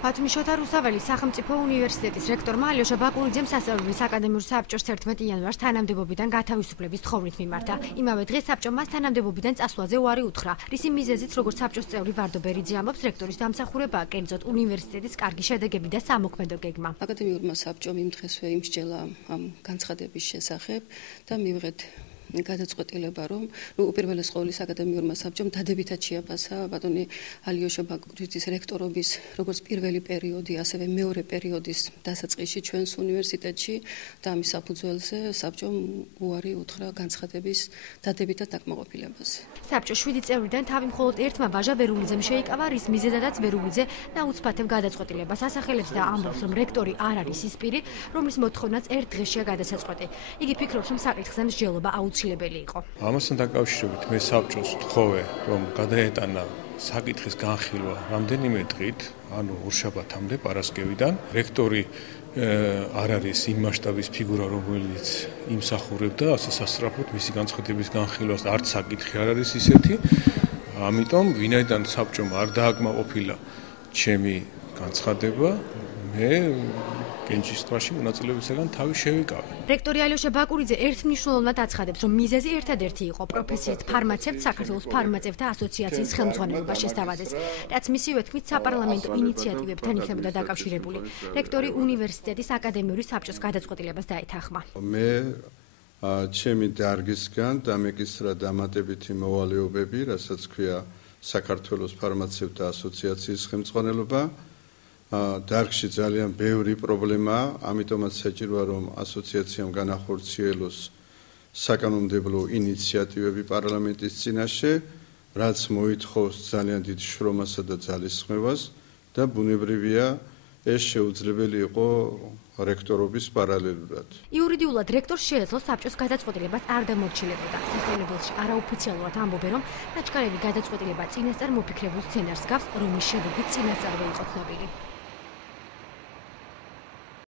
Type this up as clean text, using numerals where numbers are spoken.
ბათუმის შოთა რუსაველის სახელმწიფო უნივერსიტეტის რექტორმა ალიოშა ბაკურიძემ სასწავლებლის აკადემიური საბჭოს 11 იანვარს თანამდებობიდან გათავისუფლების თხოვნით მიმართა. იმავე დღეს საბჭომ მას თანამდებობიდან წასვლაზე უარი უთხრა. რისი მიზეზით, როგორც საბჭოს წევრი ვარდო ბერიძე ამბობს, რექტორის დამსახურებაა კერძოდ უნივერსიტეტის კარგი შედეგები და სამოქმედო გეგმა. აკადემიურმა საბჭომ იმ დღესვე იმსჯელა ამ განცხადების შესახებ და მივიღეთ გადაწყვეტილება, რომ უპირველეს ყოვლის აკადემიურმა საბჭომ დადებითად შეაფასა ბატონი ალიოშა ბაკურიძის რექტორობის როგორც პირველი პერიოდი, ასევე მეორე პერიოდის დასაწყისში ჩვენს უნივერსიტეტში და ამის საფუძველზე საბჭომ უარი უთხრა განცხადების დადებითად დაკმაყოფილებას. საბჭოს 7 წევრიდან თავი მხოლოდ ერთმა ვაჟა ვერულიძემ შეიკავა, რის მიზეზადაც ვერულიძე ნაუცბათებ გადაწყვეტილებას ასახელებს და ამბობს, რომ რექტორი არ არის ის პირი, რომლის მოთხოვნაც ერთ დღეშია გადასაწყვეტი. იგი ფიქრობს, რომ საკითხზე მსჯელობა აუცილებელი იყო. ამასთან დაკავშირებით მე საბჭოს ვთხოვე, რომ გადაეტანა საკითხის განხილვა რამდენიმე დღით, ანუ ორშაბათამდე პარასკევიდან. რექტორი არ არის იმ მასშტაბის ფიგურა, რომელიც იმსახურებდა ასე სასწრაფოდ მისი განცხადების განხილვას, არც საკითხი არ არის ისეთი. ამიტომ ვინაიდან საბჭომ არ დააკმაყოფილა ჩემი განცხადება, მე კენჭის ტყვაში მონაწილეობისგან თავი შევიკავე. რექტორი ალიოშა ბაკურიძე ერთმნიშვნელოვნად აცხადებს, რომ მიზეზი ერთადერთი იყო პროფესიით ფარმაცევტ საქართველოს ფარმაცევტთა ასოციაციის ხელმძღვანელობა შესთავაზეს, რაც მისივე თქმით საპარლამენტო ინიციატივებთან იქნებოდა დაკავშირებული. რექტორი უნივერსიტეტის აკადემიური საბჭოს გადაწყვეტილებას დაეთანხმა. მე ჩემი დარგისგან დამეკისრა დამატებითი მოვალეობები, რასაც ქვია საქართველოს ფარმაცევტთა ასოციაციის ხელმძღვანელობა. დარგში ძალიან ბევრი პრობლემაა, ამიტომაც საჭიროა, რომ ასოციაციამ განახორციელოს საკანონმდებლო ინიციატივები პარლამენტის წინაშე, რაც მოითხოვს ძალიან დიდ შრომასა და ძალისხმევას და ბუნებრივია, ეს შეუძლებელი იყო რექტორობის პარალელურად. იურიდიულად რექტორს შეეძლო საბჭოს გადაწყვეტილებას არ დამორჩილებოდა. სასწავლებელში არაოფიციალურად ამბობენ, რომ ნაჩქარევი გადაწყვეტილება წინასწარ მოფიქრებულ სცენარს გავს, რომლის შედეგით წინასწარვე იყო ცნობილი.